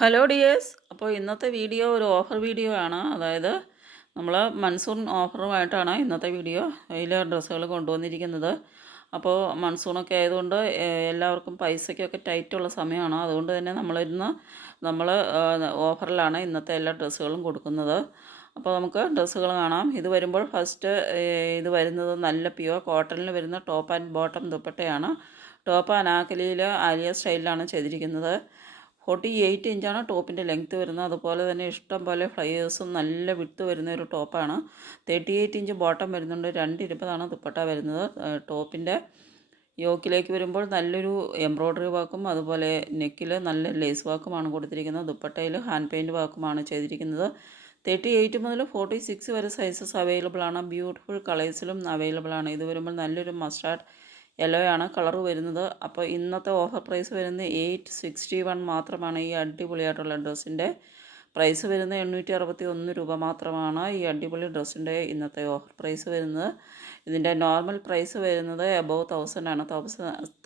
Hello dears. അപ്പോൾ ഇന്നത്തെ video ഒരു ഓഫർ വീഡിയോ ആണ്. അതായത് നമ്മൾ മൺസൂൺ ഓഫറുമായിട്ടാണ് ഇന്നത്തെ വീഡിയോ അതിൽ ഡ്രസ്സുകൾ കൊണ്ടുവന്നിരിക്കുന്നത്. അപ്പോൾ മൺസൂണൊക്കെ ആയതുകൊണ്ട് എല്ലാവർക്കും പൈസയ്ക്കൊക്കെ ടൈറ്റുള്ള സമയമാണ്. അതുകൊണ്ട് തന്നെ നമ്മൾ ഓഫറിലാണ് ഇന്നത്തെ എല്ലാ ഡ്രസ്സുകളും കൊടുക്കുന്നത്. അപ്പോൾ നമുക്ക് ഡ്രസ്സുകൾ കാണാം. ഇത് വരുമ്പോൾ ഫസ്റ്റ് ഇത് വരുന്നത് നല്ല പ്യുവർ കോട്ടണിൽ വരുന്ന ടോപ്പ് ആൻഡ് ബോട്ടം ദുപ്പട്ടയാണ്. ടോപ്പ് അനാർക്കലിയിൽ ആലിയ സ്റ്റൈലിലാണ് ചെയ്തിരിക്കുന്നത്. 48 ഇഞ്ചാണ് ടോപ്പിൻ്റെ ലെങ്ത്ത് വരുന്നത്. അതുപോലെ തന്നെ ഇഷ്ടം പോലെ ഫ്ലയേഴ്സും നല്ല വിഡ്ത്ത് വരുന്ന ഒരു ടോപ്പാണ്. 38 ഇഞ്ച് ബോട്ടം വരുന്നുണ്ട്. 220 ദുപ്പട്ട വരുന്നത്. ടോപ്പിൻ്റെ യോക്കിലേക്ക് വരുമ്പോൾ നല്ലൊരു എംബ്രോയ്ഡറി വർക്കും അതുപോലെ നെക്കിൽ നല്ല ലേസ് വർക്കുമാണ് കൊടുത്തിരിക്കുന്നത്. ദുപ്പട്ടയിൽ ഹാൻഡ് പെയിൻറ്റ് വർക്കുമാണ് ചെയ്തിരിക്കുന്നത്. 38 മുതൽ 46 വരെ സൈസസ് അവൈലബിൾ ആണ്. ബ്യൂട്ടിഫുൾ കളേഴ്സിലും അവൈലബിൾ ആണ്. ഇത് വരുമ്പോൾ നല്ലൊരു മസ്റ്റാർഡ് യെല്ലോ ആണ് കളർ വരുന്നത്. അപ്പോൾ ഇന്നത്തെ ഓഫർ പ്രൈസ് വരുന്നത് 861 മാത്രമാണ്. ഈ അടിപൊളിയായിട്ടുള്ള ഡ്രസ്സിൻ്റെ പ്രൈസ് വരുന്നത് 861 രൂപ മാത്രമാണ്. ഈ അടിപൊളി ഡ്രസ്സിൻ്റെ ഇന്നത്തെ ഓഫർ പ്രൈസ് വരുന്നത്. ഇതിൻ്റെ നോർമൽ പ്രൈസ് വരുന്നത് എബോവ് 1000 ആണ്.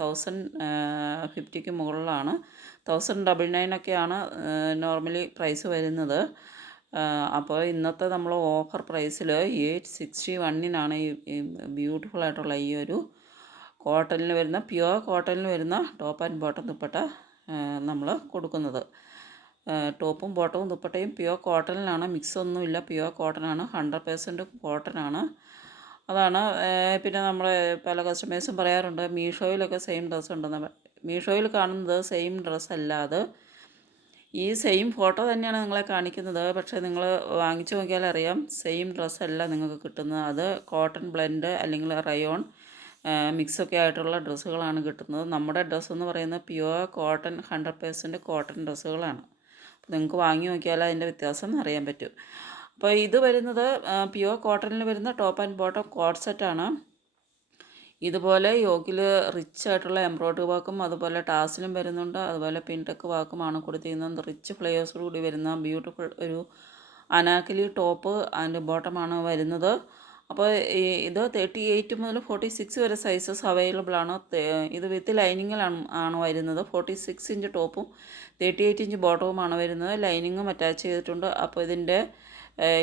1050ക്ക് മുകളിലാണ്. 1099 ഒക്കെയാണ് നോർമലി പ്രൈസ് വരുന്നത്. അപ്പോൾ ഇന്നത്തെ നമ്മൾ ഓഫർ പ്രൈസിൽ 861 ഈ ബ്യൂട്ടിഫുൾ ആയിട്ടുള്ള ഈ ഒരു കോട്ടണിൽ വരുന്ന പ്യുവർ കോട്ടണിൽ വരുന്ന ടോപ്പ് ആൻഡ് ബോട്ടം ദുപ്പട്ട നമ്മൾ കൊടുക്കുന്നത്. ടോപ്പും ബോട്ടവും ദുപ്പട്ടയും പ്യുവർ കോട്ടണിലാണ്. മിക്സ് ഒന്നുമില്ല, പ്യുവർ കോട്ടനാണ്. 100% കോട്ടനാണ്. അതാണ്. പിന്നെ നമ്മൾ പല കസ്റ്റമേഴ്സും പറയാറുണ്ട് മീഷോയിലൊക്കെ സെയിം ഡ്രസ്സ് ഉണ്ടെന്ന്. മീഷോയിൽ കാണുന്നത് സെയിം ഡ്രസ്സ് അല്ല. അത് ഈ സെയിം ഫോട്ടോ തന്നെയാണ് നിങ്ങളെ കാണിക്കുന്നത്. പക്ഷേ നിങ്ങൾ വാങ്ങിച്ചു നോക്കിയാൽ അറിയാം സെയിം ഡ്രസ്സല്ല നിങ്ങൾക്ക് കിട്ടുന്നത്. അത് കോട്ടൺ ബ്ലെൻഡ് അല്ലെങ്കിൽ റയോൺ മിക്സൊക്കെ ആയിട്ടുള്ള ഡ്രസ്സുകളാണ് കിട്ടുന്നത്. നമ്മുടെ ഡ്രസ്സ് എന്ന് പറയുന്നത് പ്യുവർ കോട്ടൺ 100% കോട്ടൺ ഡ്രസ്സുകളാണ്. അപ്പോൾ നിങ്ങൾക്ക് വാങ്ങി നോക്കിയാൽ അതിൻ്റെ വ്യത്യാസം അറിയാൻ പറ്റും. അപ്പോൾ ഇത് വരുന്നത് പ്യുവർ കോട്ടണിൽ വരുന്ന ടോപ്പ് ആൻഡ് ബോട്ടം കോട്ട് സെറ്റാണ്. ഇതുപോലെ യോക്കിൽ റിച്ച് ആയിട്ടുള്ള എംബ്രോയ്ഡറി വർക്കും അതുപോലെ ടാസിലും വരുന്നുണ്ട്. അതുപോലെ പിൻടെക്ക് വർക്കുമാണ് കൊടുത്തിരിക്കുന്നത്. റിച്ച് ഫ്ലയേഴ്സോട് കൂടി വരുന്ന ബ്യൂട്ടിഫുൾ ഒരു അനാക്കലി ടോപ്പ് ആൻഡ് ബോട്ടമാണ് വരുന്നത്. അപ്പോൾ ഇത് 38 മുതൽ 46 വരെ സൈസസ് അവൈലബിൾ ആണ്. ഇത് വിത്ത് ലൈനിങ്ങിലാണ് വരുന്നത്. 46 ഇഞ്ച് ടോപ്പും 38 ഇഞ്ച് ബോട്ടവുമാണ് വരുന്നത്. ലൈനിങ്ങും അറ്റാച്ച് ചെയ്തിട്ടുണ്ട്. അപ്പോൾ ഇതിൻ്റെ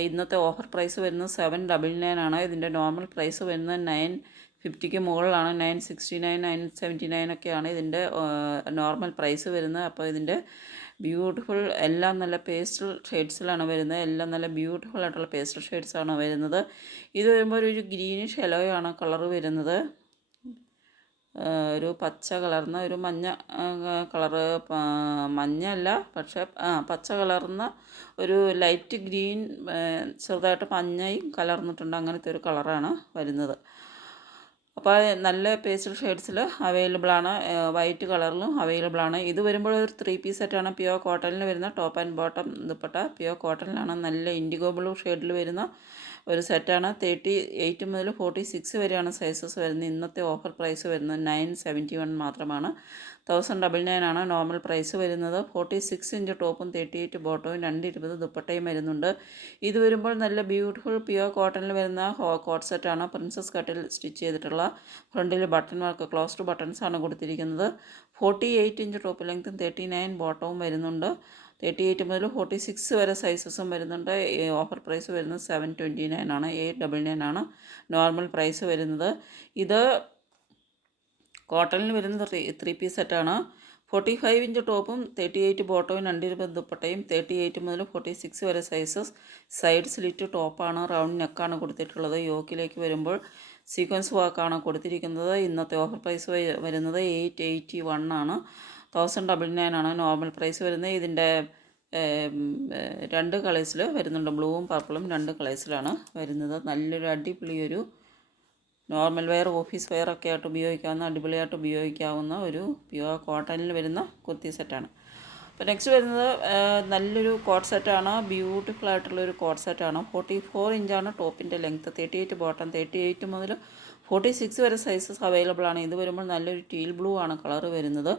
ഇന്നത്തെ ഓഫർ പ്രൈസ് വരുന്നത് 799 ആണ്. ഇതിൻ്റെ നോർമൽ പ്രൈസ് വരുന്നത് 950ക്ക് മുകളിലാണ്. 969 979 ഒക്കെയാണ് ഇതിൻ്റെ നോർമൽ പ്രൈസ് വരുന്നത്. അപ്പോൾ ഇതിൻ്റെ ബ്യൂട്ടിഫുൾ എല്ലാം നല്ല പേസ്റ്റൽ ഷെയ്ഡ്സിലാണ് വരുന്നത്. എല്ലാം നല്ല ബ്യൂട്ടിഫുൾ ആയിട്ടുള്ള പേസ്റ്റൽ ഷെയ്ഡ്സാണ് വരുന്നത്. ഇത് വരുമ്പോൾ ഒരു ഗ്രീനിഷ് യെല്ലോയാണ് കളർ വരുന്നത്. ഒരു പച്ച കലർന്ന ഒരു മഞ്ഞ കളറ്, മഞ്ഞല്ല പക്ഷേ പച്ച കലർന്ന ഒരു ലൈറ്റ് ഗ്രീൻ, ചെറുതായിട്ട് മഞ്ഞയും കലർന്നിട്ടുണ്ട്. അങ്ങനത്തെ ഒരു കളറാണ് വരുന്നത്. അപ്പോൾ നല്ല പേസ്റ്റൽ ഷെയ്ഡ്സിൽ അവൈലബിൾ ആണ്. വൈറ്റ് കളറിലും അവൈലബിൾ ആണ്. ഇത് വരുമ്പോൾ ഒരു 3 പീസ് സെറ്റാണ്. പ്യുവർ കോട്ടണിൽ വരുന്ന top and bottom dupatta pure കോട്ടണിലാണ്. നല്ല ഇൻഡിഗോ ബ്ലൂ ഷെയ്ഡിൽ വരുന്ന ഒരു സെറ്റാണ്. 38 മുതൽ 46 വരെയാണ് സൈസസ് വരുന്നത്. ഇന്നത്തെ ഓഫർ പ്രൈസ് വരുന്നത് 971 മാത്രമാണ്. 1099 ആണ് നോർമൽ പ്രൈസ് വരുന്നത്. 46 ഇഞ്ച് ടോപ്പും 38 ബോട്ടവും 220 ദുപ്പട്ടയും വരുന്നുണ്ട്. ഇത് വരുമ്പോൾ നല്ല ബ്യൂട്ടിഫുൾ പ്യുവർ കോട്ടണിൽ വരുന്ന കോട്ട് സെറ്റാണ്. പ്രിൻസസ് കട്ടിൽ സ്റ്റിച്ച് ചെയ്തിട്ടുള്ള ഫ്രണ്ടിൽ ബട്ടൺ വർക്ക് ക്ലോസ്ഡ് ബട്ടൺസ് ആണ് കൊടുത്തിരിക്കുന്നത്. 48 ഇഞ്ച് ടോപ്പ് ലെങ്ത്തും 39 ബോട്ടവും വരുന്നുണ്ട്. 38 മുതൽ 46 വരെ സൈസസും വരുന്നുണ്ട്. ഓഫർ പ്രൈസ് വരുന്നത് 729 ആണ്. 899 ആണ് നോർമൽ പ്രൈസ് വരുന്നത്. ഇത് കോട്ടണിൽ വരുന്നത് 3 പീസ് സെറ്റാണ്. 45 ഇഞ്ച് ടോപ്പും 38 ബോട്ടവും 220 ദുപ്പട്ടയും 38 മുതൽ 46 വരെ സൈസസ്. സൈഡ് സ്ലിറ്റ് ടോപ്പാണ്. റൗണ്ട് നെക്കാണ് കൊടുത്തിട്ടുള്ളത്. യോക്കിലേക്ക് വരുമ്പോൾ സീക്വൻസ് വർക്കാണ് കൊടുത്തിരിക്കുന്നത്. ഇന്നത്തെ ഓഫർ പ്രൈസ് വരുന്നത് 881 ആണ്. 1099 ആണ് നോർമൽ പ്രൈസ് വരുന്നത്. ഇതിൻ്റെ 2 കളേഴ്സിൽ വരുന്നുണ്ട്. ബ്ലൂവും പർപ്പിളും 2 കളേഴ്സിലാണ് വരുന്നത്. നല്ലൊരു അടിപൊളി ഒരു നോർമൽ വെയർ ഓഫീസ് വെയർ ഒക്കെ ആയിട്ട് അടിപൊളിയായിട്ട് ഉപയോഗിക്കാവുന്ന ഒരു പ്യുവർ കോട്ടണിൽ വരുന്ന കുർത്തി സെറ്റാണ്. അപ്പോൾ നെക്സ്റ്റ് വരുന്നത് നല്ലൊരു കോട്ട് സെറ്റാണ്. ബ്യൂട്ടിഫുൾ ആയിട്ടുള്ളൊരു കോട്ട് സെറ്റാണ്. 44 ഇഞ്ചാണ് ടോപ്പിൻ്റെ ലെങ്ത്ത്. 38 ബോട്ടം. 38 മുതൽ 46 വരെ സൈസസ് അവൈലബിൾ ആണ്. ഇത് വരുമ്പോൾ നല്ലൊരു ടീൽ ബ്ലൂ ആണ് കളർ വരുന്നത്.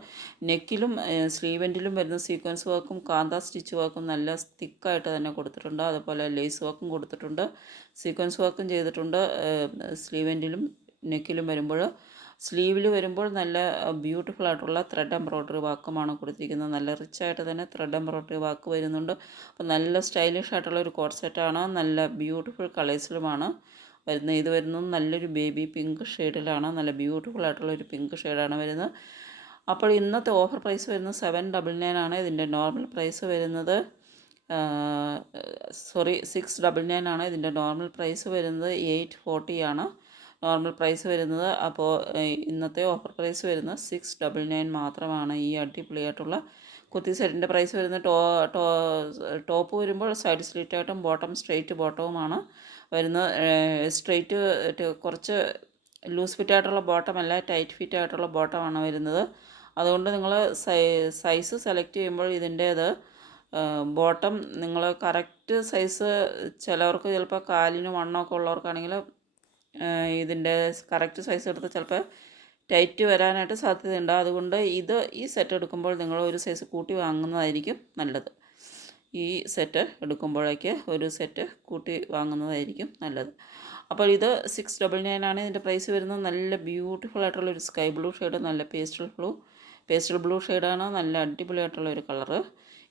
നെക്കിലും സ്ലീവെൻറ്റിലും വരുന്ന സീക്വൻസ് വർക്കും കാന്ത സ്റ്റിച്ച് വർക്കും നല്ല തിക്കായിട്ട് തന്നെ കൊടുത്തിട്ടുണ്ട്. അതുപോലെ ലേസ് വർക്കും കൊടുത്തിട്ടുണ്ട്. സീക്വൻസ് വർക്കും ചെയ്തിട്ടുണ്ട് സ്ലീവെൻറ്റിലും നെക്കിലും വരുമ്പോൾ. സ്ലീവിൽ വരുമ്പോൾ നല്ല ബ്യൂട്ടിഫുൾ ആയിട്ടുള്ള ത്രെഡ് എംബ്രോയ്ഡറി വർക്കുമാണ് കൊടുത്തിരിക്കുന്നത്. നല്ല റിച്ചായിട്ട് തന്നെ ത്രെഡ് എംബ്രോയ്ഡറി വർക്ക് വരുന്നുണ്ട്. അപ്പോൾ നല്ല സ്റ്റൈലിഷ് ആയിട്ടുള്ള ഒരു കോഡ് സെറ്റാണ്. നല്ല ബ്യൂട്ടിഫുൾ കളേഴ്സിലുമാണ് വരുന്നത്. ഇത് വരുന്നത് നല്ലൊരു ബേബി പിങ്ക് ഷെയ്ഡിലാണ്. നല്ല ബ്യൂട്ടിഫുൾ ആയിട്ടുള്ള ഒരു പിങ്ക് ഷെയ്ഡാണ് വരുന്നത്. അപ്പോൾ ഇന്നത്തെ ഓഫർ പ്രൈസ് വരുന്നത് 799 ആണ്. ഇതിൻ്റെ നോർമൽ പ്രൈസ് വരുന്നത് 699 ആണ്. ഇതിൻ്റെ നോർമൽ പ്രൈസ് വരുന്നത് 840 ആണ് നോർമൽ പ്രൈസ് വരുന്നത്. അപ്പോൾ ഇന്നത്തെ ഓഫർ പ്രൈസ് വരുന്നത് 699 മാത്രമാണ്. ഈ അടിപൊളിയായിട്ടുള്ള കുർത്തി സെറ്റിൻ്റെ പ്രൈസ് വരുന്നത് ടോപ്പ് വരുമ്പോൾ സൈഡ് സ്ലിറ്റായിട്ടും ബോട്ടം സ്ട്രെയിറ്റ് ബോട്ടവുമാണ് വരുന്നത്. സ്ട്രെയിറ്റ് കുറച്ച് ലൂസ് ഫിറ്റായിട്ടുള്ള ബോട്ടമല്ല, ടൈറ്റ് ഫിറ്റായിട്ടുള്ള ബോട്ടമാണ് വരുന്നത്. അതുകൊണ്ട് നിങ്ങൾ സൈസ് സെലക്ട് ചെയ്യുമ്പോൾ ഇതിൻ്റേത് ബോട്ടം നിങ്ങൾ കറക്റ്റ് സൈസ്, ചിലവർക്ക് ചിലപ്പോൾ കാലിന് വണ്ണമൊക്കെ ഉള്ളവർക്കാണെങ്കിൽ ഇതിൻ്റെ കറക്റ്റ് സൈസ് എടുത്ത് ചിലപ്പോൾ ടൈറ്റ് വരാനായിട്ട് സാധ്യതയുണ്ട്. അതുകൊണ്ട് ഈ സെറ്റ് എടുക്കുമ്പോൾ നിങ്ങൾ ഒരു സൈസ് കൂട്ടി വാങ്ങുന്നതായിരിക്കും നല്ലത്. ഈ സെറ്റ് എടുക്കുമ്പോഴേക്ക് ഒരു സെറ്റ് കൂട്ടി വാങ്ങുന്നതായിരിക്കും നല്ലത്. അപ്പോൾ ഇത് 699 ആണ് ഇതിൻ്റെ പ്രൈസ് വരുന്നത്. നല്ല ബ്യൂട്ടിഫുൾ ആയിട്ടുള്ളൊരു സ്കൈ ബ്ലൂ ഷെയ്ഡ്, നല്ല പേസ്റ്റൽ ബ്ലൂ ഷെയ്ഡാണ്. നല്ല അടിപൊളിയായിട്ടുള്ള ഒരു കളറ്.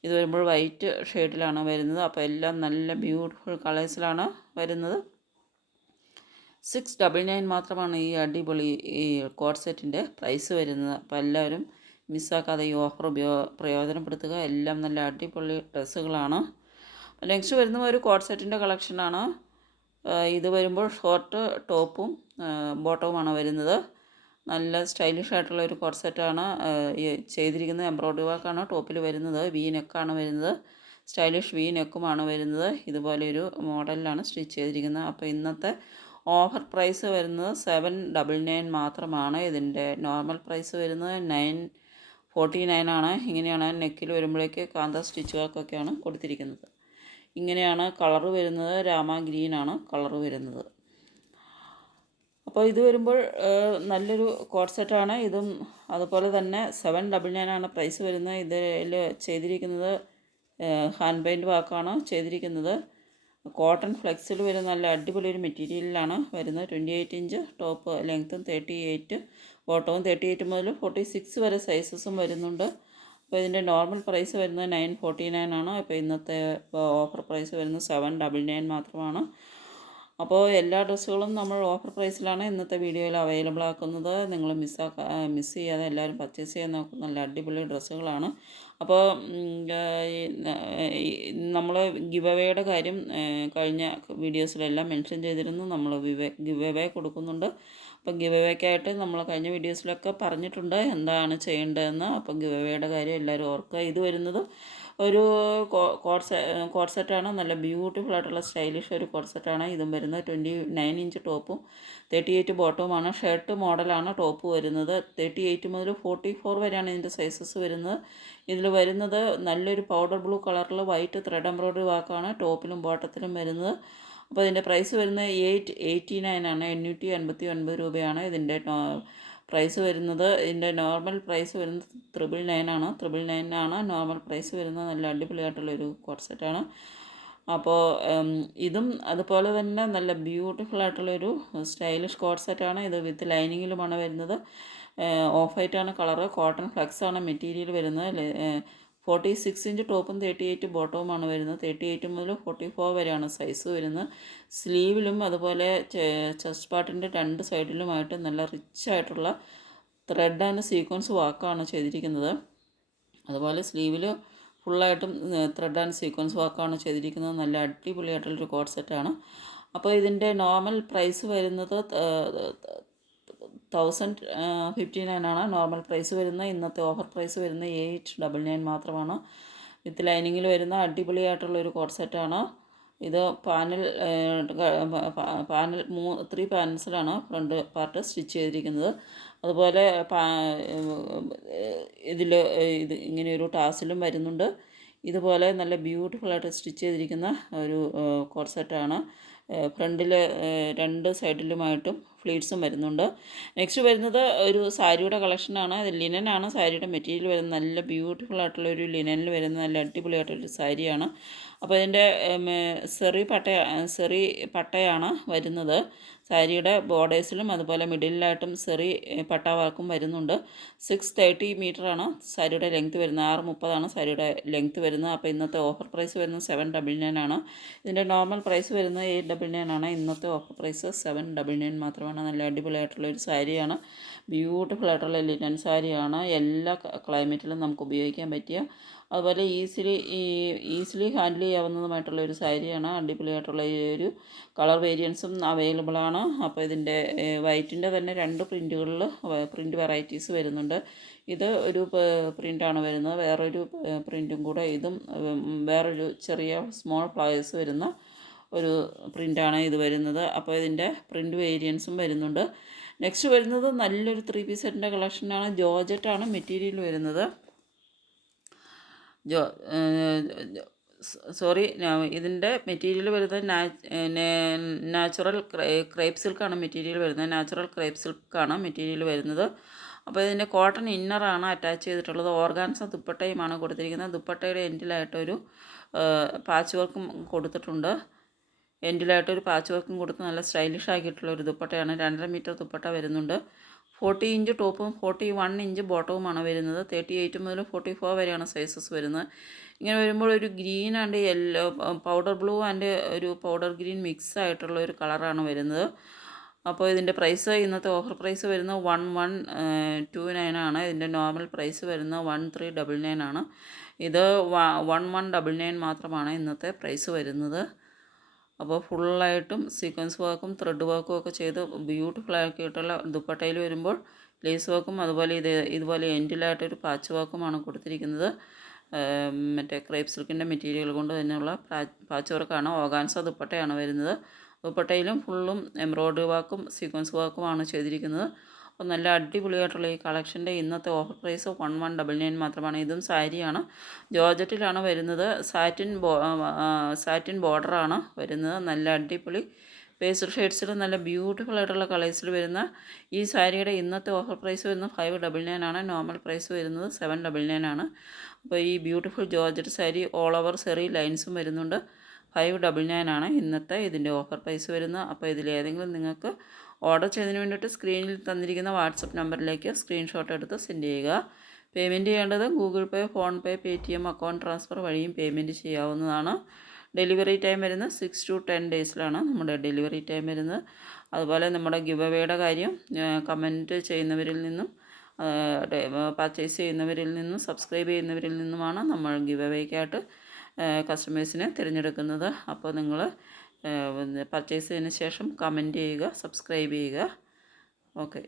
ഇത് വരുമ്പോൾ വൈറ്റ് ഷെയ്ഡിലാണ് വരുന്നത്. അപ്പോൾ എല്ലാം നല്ല ബ്യൂട്ടിഫുൾ കളേഴ്സിലാണ് വരുന്നത്. 699 മാത്രമാണ് ഈ അടിപൊളി ഈ കോഡ് സെറ്റിൻ്റെ പ്രൈസ് വരുന്നത്. അപ്പോൾ എല്ലാവരും മിസ്സാക്കാതെ ഈ ഓഫർ പ്രയോജനപ്പെടുത്തുക. എല്ലാം നല്ല അടിപൊളി ഡ്രസ്സുകളാണ്. നെക്സ്റ്റ് വരുന്ന ഒരു കോഡ് സെറ്റിൻ്റെ കളക്ഷനാണ്. ഇത് വരുമ്പോൾ ഷോർട്ട് ടോപ്പും ബോട്ടവുമാണ് വരുന്നത്. നല്ല സ്റ്റൈലിഷ് ആയിട്ടുള്ള ഒരു കോഡ് സെറ്റാണ് ചെയ്തിരിക്കുന്നത്. എംബ്രോയ്ഡറി വർക്കാണ് ടോപ്പിൽ വരുന്നത്. വി നെക്കാണ് വരുന്നത്. സ്റ്റൈലിഷ് വി നെക്കുമാണ് വരുന്നത്. ഇതുപോലെ ഒരു മോഡലിലാണ് സ്റ്റിച്ച് ചെയ്തിരിക്കുന്നത്. അപ്പോൾ ഇന്നത്തെ ഓഫർ പ്രൈസ് വരുന്നത് 799 മാത്രമാണ്. ഇതിൻ്റെ നോർമൽ പ്രൈസ് വരുന്നത് 949 ആണ്. ഇങ്ങനെയാണ് നെക്കിൽ വരുമ്പോഴേക്ക് കാന്ത സ്റ്റിച്ച് വർക്കൊക്കെയാണ് കൊടുത്തിരിക്കുന്നത്. ഇങ്ങനെയാണ് കളറ് വരുന്നത്. രാമ ഗ്രീനാണ് കളറ് വരുന്നത്. അപ്പോൾ ഇത് വരുമ്പോൾ നല്ലൊരു കോഡ് സെറ്റാണ്. ഇതും അതുപോലെ തന്നെ 799 ആണ് പ്രൈസ് വരുന്നത്. ഇതിൽ ചെയ്തിരിക്കുന്നത് ഹാൻഡ് പെയിൻറ്റ് വർക്കാണ് ചെയ്തിരിക്കുന്നത്. കോട്ടൺ ഫ്ലെക്സിൽ വരുന്ന നല്ല അടിപൊളി ഒരു മെറ്റീരിയലിലാണ് വരുന്നത്. 28 ഇഞ്ച് ടോപ്പ് ലെങ്ത്തും 38 ബോട്ടവും 38 മുതൽ 46 വരെ സൈസസും വരുന്നുണ്ട്. അപ്പോൾ ഇതിൻ്റെ നോർമൽ പ്രൈസ് വരുന്നത് 949 ആണ്. അപ്പോൾ ഇന്നത്തെ ഓഫർ പ്രൈസ് വരുന്നത് 799 മാത്രമാണ്. അപ്പോൾ എല്ലാ ഡ്രസ്സുകളും നമ്മൾ ഓഫർ പ്രൈസിലാണ് ഇന്നത്തെ വീഡിയോയിൽ അവൈലബിൾ ആക്കുന്നത്. നിങ്ങൾ മിസ് ചെയ്യാതെ എല്ലാവരും പർച്ചേസ് ചെയ്യാൻ നോക്കും. നല്ല അടിപൊളി ഡ്രസ്സുകളാണ്. അപ്പോൾ നമ്മൾ ഗിവ് അവേയുടെ കാര്യം കഴിഞ്ഞ വീഡിയോസിലെല്ലാം മെൻഷൻ ചെയ്തിരുന്നു. നമ്മൾ ഗിവ് അവേ കൊടുക്കുന്നുണ്ട്. അപ്പം ഗിവ് അവേക്കായിട്ട് നമ്മൾ കഴിഞ്ഞ വീഡിയോസിലൊക്കെ പറഞ്ഞിട്ടുണ്ട് എന്താണ് ചെയ്യേണ്ടതെന്ന്. അപ്പം ഗിവ് അവേയുടെ കാര്യം എല്ലാവരും ഓർക്കുക. ഇത് വരുന്നത് ഒരു കോഡ് സെറ്റാണ്. നല്ല ബ്യൂട്ടിഫുൾ ആയിട്ടുള്ള സ്റ്റൈലിഷ് ഒരു കോഡ് സെറ്റാണ്. ഇതും വരുന്നത് 29 ഇഞ്ച് ടോപ്പും 38 ബോട്ടവുമാണ്. ഷർട്ട് മോഡലാണ് ടോപ്പ് വരുന്നത്. 38 മുതൽ 44 വരെയാണ് ഇതിൻ്റെ സൈസസ് വരുന്നത്. ഇതിൽ വരുന്നത് നല്ലൊരു പൗഡർ ബ്ലൂ കളറിൽ വൈറ്റ് ത്രെഡ് എംബ്രോയ്ഡറി വർക്കാണ് ടോപ്പിലും ബോട്ടത്തിലും വരുന്നത്. അപ്പോൾ ഇതിൻ്റെ പ്രൈസ് വരുന്നത് 889 ആണ്. 889 രൂപയാണ് ഇതിൻ്റെ പ്രൈസ് വരുന്നത്. ഇതിൻ്റെ നോർമൽ പ്രൈസ് വരുന്നത് 999 ആണ്. 999 ആണ് നോർമൽ പ്രൈസ് വരുന്നത്. നല്ല അടിപൊളിയായിട്ടുള്ളൊരു കോഡ് സെറ്റാണ്. അപ്പോൾ ഇതും അതുപോലെ തന്നെ നല്ല ബ്യൂട്ടിഫുൾ ആയിട്ടുള്ളൊരു സ്റ്റൈലിഷ് കോഡ് സെറ്റാണ്. ഇത് വിത്ത് ലൈനിങ്ങിലുമാണ് വരുന്നത്. ഓഫ് വൈറ്റാണ് കളറ്. കോട്ടൺ ഫ്ലെക്സ് ആണ് മെറ്റീരിയൽ വരുന്നത്. 46 ഇഞ്ച് ടോപ്പും 38 ബോട്ടവുമാണ് വരുന്നത്. 38 മുതൽ 44 വരെയാണ് സൈസ് വരുന്നത്. സ്ലീവിലും അതുപോലെ ചെസ്റ്റ് പാർട്ടിൻ്റെ രണ്ട് സൈഡിലുമായിട്ട് നല്ല റിച്ചായിട്ടുള്ള ത്രെഡ് ആൻഡ് സീക്വൻസ് വർക്കാണ് ചെയ്തിരിക്കുന്നത്. അതുപോലെ സ്ലീവിൽ ഫുള്ളായിട്ടും ത്രെഡ് ആൻഡ് സീക്വൻസ് വർക്കാണ് ചെയ്തിരിക്കുന്നത്. നല്ല അടിപൊളിയായിട്ടുള്ളൊരു കോഡ് സെറ്റാണ്. അപ്പോൾ ഇതിൻ്റെ നോർമൽ പ്രൈസ് വരുന്നത് 1059 ആണ് നോർമൽ പ്രൈസ് വരുന്നത്. ഇന്നത്തെ ഓഫർ പ്രൈസ് വരുന്നത് 899 മാത്രമാണ്. വിത്ത് ലൈനിങ്ങിൽ വരുന്ന അടിപൊളിയായിട്ടുള്ളൊരു കോഡ് സെറ്റാണ്. ഇത് പാനൽ 3 പാനൽസിലാണ് ഫ്രണ്ട് പാർട്ട് സ്റ്റിച്ച് ചെയ്തിരിക്കുന്നത്. അതുപോലെ ഇത് ഇങ്ങനെയൊരു ടാസിലും വരുന്നുണ്ട്. ഇതുപോലെ നല്ല ബ്യൂട്ടിഫുള്ളായിട്ട് സ്റ്റിച്ച് ചെയ്തിരിക്കുന്ന ഒരു കോഡ് സെറ്റാണ്. ഫ്രണ്ടിൽ രണ്ട് സൈഡിലുമായിട്ടും ഫ്ലീറ്റ്സും വരുന്നുണ്ട്. നെക്സ്റ്റ് വരുന്നത് ഒരു സാരിയുടെ കളക്ഷനാണ്. ഇത് ലിനനാണ് സാരിയുടെ മെറ്റീരിയൽ വരുന്നത്. നല്ല ബ്യൂട്ടിഫുൾ ആയിട്ടുള്ള ഒരു ലിനനിൽ വരുന്ന നല്ല അടിപൊളിയായിട്ടൊരു സാരിയാണ്. അപ്പോൾ ഇതിൻ്റെ സെറി പട്ടയാണ് വരുന്നത്. സാരിയുടെ ബോർഡേഴ്സിലും അതുപോലെ മിഡിലായിട്ടും സെറി പട്ട വർക്കും വരുന്നുണ്ട്. 630 മീറ്ററാണ് സാരിയുടെ ലെങ്ത്ത് വരുന്നത്. 630 സാരിയുടെ ലെങ്ത്ത് വരുന്നത്. അപ്പോൾ ഇന്നത്തെ ഓഫർ പ്രൈസ് വരുന്നത് 799 ആണ്. ഇതിൻ്റെ നോർമൽ പ്രൈസ് വരുന്നത് 899 ആണ്. ഇന്നത്തെ ഓഫർ പ്രൈസ് 799 മാത്രമാണ്. നല്ല അടിപൊളിയായിട്ടുള്ള ഒരു സാരിയാണ്. ബ്യൂട്ടിഫുൾ ആയിട്ടുള്ള ലിനൻ സാരിയാണ്. എല്ലാ ക്ലൈമറ്റിലും നമുക്ക് ഉപയോഗിക്കാൻ പറ്റിയ, അതുപോലെ ഈസിലി ഹാൻഡിൽ ചെയ്യാവുന്നതുമായിട്ടുള്ള ഒരു സാരിയാണ്. അടിപൊളിയായിട്ടുള്ള ഈ ഒരു കളർ വേരിയൻസും അവൈലബിളാണ്. അപ്പോൾ ഇതിൻ്റെ വൈറ്റിൻ്റെ തന്നെ 2 പ്രിൻറ്റുകളിൽ പ്രിൻറ്റ് വെറൈറ്റീസ് വരുന്നുണ്ട്. ഇത് ഒരു പ്രിൻ്റാണ് വരുന്നത്. വേറൊരു പ്രിൻറ്റും കൂടെ, ഇതും വേറൊരു ചെറിയ സ്മോൾ ഫ്ലവേഴ്സ് വരുന്ന ഒരു പ്രിൻ്റാണ് ഇത് വരുന്നത്. അപ്പോൾ ഇതിൻ്റെ പ്രിൻറ്റ് വേരിയൻസും വരുന്നുണ്ട്. നെക്സ്റ്റ് വരുന്നത് നല്ലൊരു 3 പീസ് സെറ്റിൻ്റെ കളക്ഷനാണ്. ജോർജറ്റാണ് മെറ്റീരിയൽ വരുന്നത്. ഇതിൻ്റെ മെറ്റീരിയൽ വരുന്നത് നാച്ചുറൽ ക്രേപ്പ് സിൽക്കാണ് മെറ്റീരിയൽ വരുന്നത്. നാച്ചുറൽ ക്രേപ്പ് സിൽക്കാണ് മെറ്റീരിയൽ വരുന്നത്. അപ്പോൾ ഇതിൻ്റെ കോട്ടൺ ഇന്നറാണ് അറ്റാച്ച് ചെയ്തിട്ടുള്ളത്. ഓർഗാൻസ ദുപ്പട്ടയുമാണ് കൊടുത്തിരിക്കുന്നത്. ദുപ്പട്ടയുടെ എൻഡിലായിട്ടൊരു പാച്ച് വർക്കും കൊടുത്തിട്ടുണ്ട്. എൻഡിലായിട്ടൊരു പാച്ച് വർക്കും കൊടുത്ത് നല്ല സ്റ്റൈലിഷ് ആക്കിയിട്ടുള്ള ഒരു ദുപ്പട്ടയാണ്. 2.5 മീറ്റർ ദുപ്പട്ട വരുന്നുണ്ട്. 40 ഇഞ്ച് ടോപ്പും 41 ഇഞ്ച് ബോട്ടവുമാണ് വരുന്നത്. 38 മുതൽ 44 വരെയാണ് സൈസസ് വരുന്നത്. ഇങ്ങനെ വരുമ്പോൾ ഒരു green and yellow, powder blue and ഒരു പൗഡർ ഗ്രീൻ മിക്സ് ആയിട്ടുള്ള ഒരു കളറാണ് വരുന്നത്. അപ്പോൾ ഇതിൻ്റെ പ്രൈസ്, ഇന്നത്തെ ഓഫർ പ്രൈസ് വരുന്നത് 1129 ആണ്. ഇതിൻ്റെ നോർമൽ പ്രൈസ് വരുന്നത് 1399 ആണ്. ഇത് 1199 മാത്രമാണ് ഇന്നത്തെ പ്രൈസ് വരുന്നത്. അപ്പോൾ ഫുള്ളായിട്ടും സീക്വൻസ് വർക്കും ത്രെഡ് വർക്കും ഒക്കെ ചെയ്ത് ബ്യൂട്ടിഫുൾ ആക്കിയിട്ടുള്ള ദുപ്പട്ടയിൽ വരുമ്പോൾ ലേസ് വർക്കും അതുപോലെ ഇതുപോലെ എൻഡിലായിട്ടൊരു പാച്ച് വർക്കുമാണ് കൊടുത്തിരിക്കുന്നത്. മറ്റേ ക്രേപ്പ് സിൽക്കിൻ്റെ മെറ്റീരിയൽ കൊണ്ട് തന്നെയുള്ള പാച്ച് വർക്കാണ്. ഓർഗാൻസ ദുപ്പട്ടയാണ് വരുന്നത്. ദുപ്പട്ടയിലും ഫുള്ളും എംബ്രോയ്ഡറി വർക്കും സീക്വൻസ് വർക്കുമാണ് ചെയ്തിരിക്കുന്നത്. അപ്പോൾ നല്ല അടിപൊളിയായിട്ടുള്ള ഈ കളക്ഷൻ്റെ ഇന്നത്തെ ഓഫർ പ്രൈസ് 1199 മാത്രമാണ്. ഇതും സാരിയാണ്. ജോർജറ്റിലാണ് വരുന്നത്. സാറ്റിൻ ബോർഡറാണ് വരുന്നത്. നല്ല അടിപൊളി പേസ്റ്റൽ ഷെയ്ഡ്സിൽ നല്ല ബ്യൂട്ടിഫുൾ ആയിട്ടുള്ള കളേഴ്സിൽ വരുന്ന ഈ സാരിയുടെ ഇന്നത്തെ ഓഫർ പ്രൈസ് വരുന്നത് 599 ആണ്. നോർമൽ പ്രൈസ് വരുന്നത് 799 ആണ്. അപ്പോൾ ഈ beautiful georgette sari all over സെറി ലൈൻസും വരുന്നുണ്ട്. 599 ആണ് ഇന്നത്തെ ഇതിൻ്റെ ഓഫർ പ്രൈസ് വരുന്നത്. അപ്പോൾ ഇതിലേതെങ്കിലും നിങ്ങൾക്ക് ഓർഡർ ചെയ്തതിന് വേണ്ടിയിട്ട് സ്ക്രീനിൽ തന്നിരിക്കുന്ന വാട്സപ്പ് നമ്പറിലേക്ക് സ്ക്രീൻഷോട്ട് എടുത്ത് സെൻഡ് ചെയ്യുക. പേയ്മെൻറ്റ് ചെയ്യേണ്ടത് Google Pay, PhonePe, Paytm account transfer വഴിയും പേയ്മെൻറ്റ് ചെയ്യാവുന്നതാണ്. ഡെലിവറി ടൈം വരുന്നത് 6 to 10 ഡേയ്സിലാണ് നമ്മുടെ ഡെലിവറി ടൈം വരുന്നത്. അതുപോലെ നമ്മുടെ ഗിവ് അവേയുടെ കാര്യം കമൻറ്റ് ചെയ്യുന്നവരിൽ നിന്നും പർച്ചേസ് ചെയ്യുന്നവരിൽ നിന്നും സബ്സ്ക്രൈബ് ചെയ്യുന്നവരിൽ നിന്നുമാണ് നമ്മൾ ഗിവ് അവേക്കായിട്ട് കസ്റ്റമേഴ്സിനെ തിരഞ്ഞെടുക്കുന്നത്. അപ്പോൾ നിങ്ങൾ പർച്ചേസ് ചെയ്തതിന് ശേഷം കമൻറ്റ് ചെയ്യുക, സബ്സ്ക്രൈബ് ചെയ്യുക. ഓക്കെ.